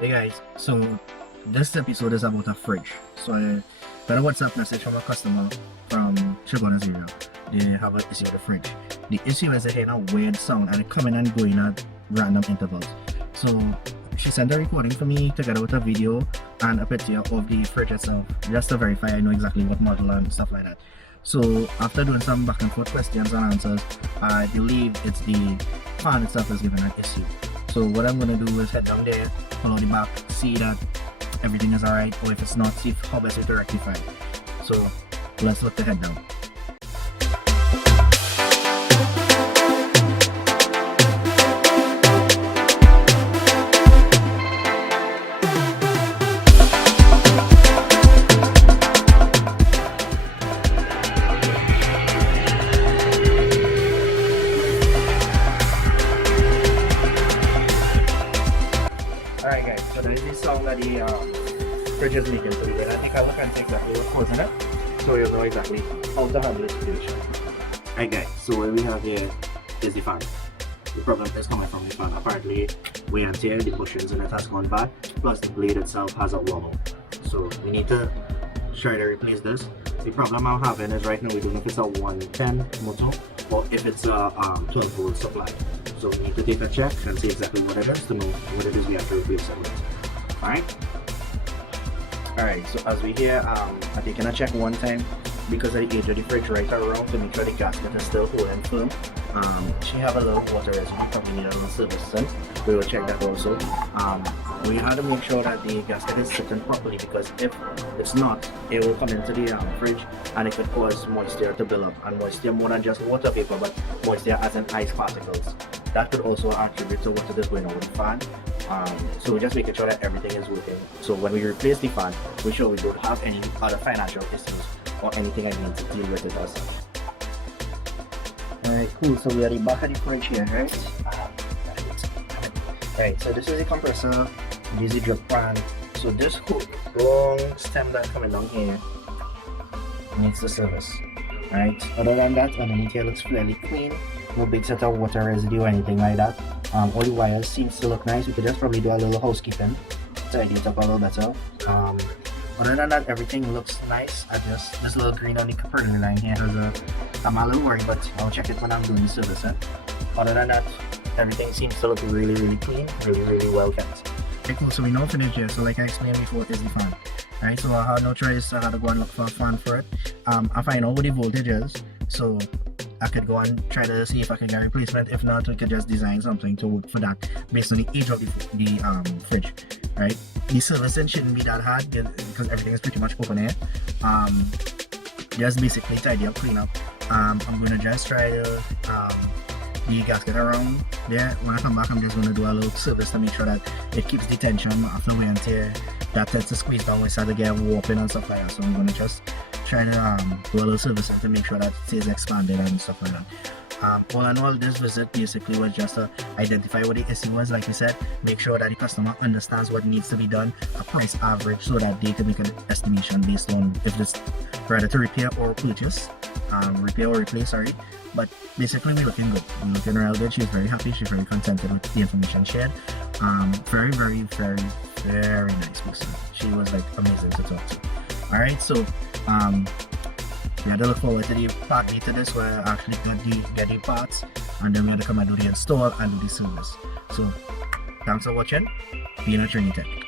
Hey guys, so this episode is about a fridge. So I got a WhatsApp message from a customer from Chigona's area. They have an issue with the fridge. The issue is they hear a weird sound and it coming and going at random intervals. So she sent a recording for me together with a video and a picture of the fridge itself, just to verify I know exactly what model and stuff like that. So after doing some back and forth questions and answers, I believe it's the fan itself that's giving an issue. So what I'm going to do is head down there, follow the map, see that everything is alright, or if it's not, see how best to rectify it. So let's look to head down. Alright guys, so there is this sound that the fridge is making, so we're going to take a look and see exactly what's causing it, so you'll know exactly how to handle the situation. Alright guys, so what we have here is the fan. The problem is coming from the fan. Apparently, we and tear the bushings in it has gone bad, plus the blade itself has a wobble. So we need to try to replace this. The problem I'm having is right now we don't know if it's a 110 motor or if it's a 12 volt supply. So we need to take a check and see exactly what it is to know what it is we have to replace it with. Alright, so as we hear, I'm taking a check one time because of the age of the fridge right around to make sure the gasket is still holding firm. She have a little water residue, probably need a little servicing. We will check that also. We have to make sure that the gasket is sitting properly because if it's not, it will come into the fridge and it could cause moisture to build up, and moisture more than just water vapor, but moisture as in ice particles. That could also attribute to what is going on with the fan. So we're just making sure that everything is working. So when we replace the fan, we sure we don't have any other financial issues or anything I need to deal with it as such. Alright, cool. So we are at the back of the fridge here, right? Right, so this is the compressor, this is the drip fan. So this hook, long stem that's coming down here needs the service. Right, other than that, underneath here looks fairly clean. No big set of water residue or anything like that. All the wires seems to look nice. We could just probably do a little housekeeping to tidy it up a little better. Other than that, everything looks nice. I just this little green on the curtain line here has I'm a little worried, but I'll check it when I'm doing the service. Other than that, everything seems to look really clean, really well kept. Okay, cool. So we know finished here. So like I explained before, is the fan. Right, so I had no choice. I had to go and look for a fan for it. I find out what the voltage is, so I could go and try to see if I can get a replacement. If not, we could just design something to work for that based on the age of the fridge. Right, the servicing shouldn't be that hard because everything is pretty much open air. Just basically tidy up, clean up. I'm gonna just try to the gasket around there. When I come back, I'm just gonna do a little service to make sure that it keeps the tension after wear and tear. That tends to squeeze down when it starts to get warping and stuff like that. So I'm gonna just try to do a little servicing to make sure that it stays expanded and stuff like that. All in all, this visit basically was just to identify what the issue was, like we said, make sure that the customer understands what needs to be done, a price average, so that they can make an estimation based on if it's rather to repair or purchase, repair or replace, sorry. But basically we're looking good. We're looking real good. She's very happy, she's very contented with the information shared. Very nice person. She was like amazing to talk to. Alright, so we had to look forward to the part B to this where I actually get the parts, and then we had to come and do the install and do the service. So thanks for watching. Being a Trinity Tech.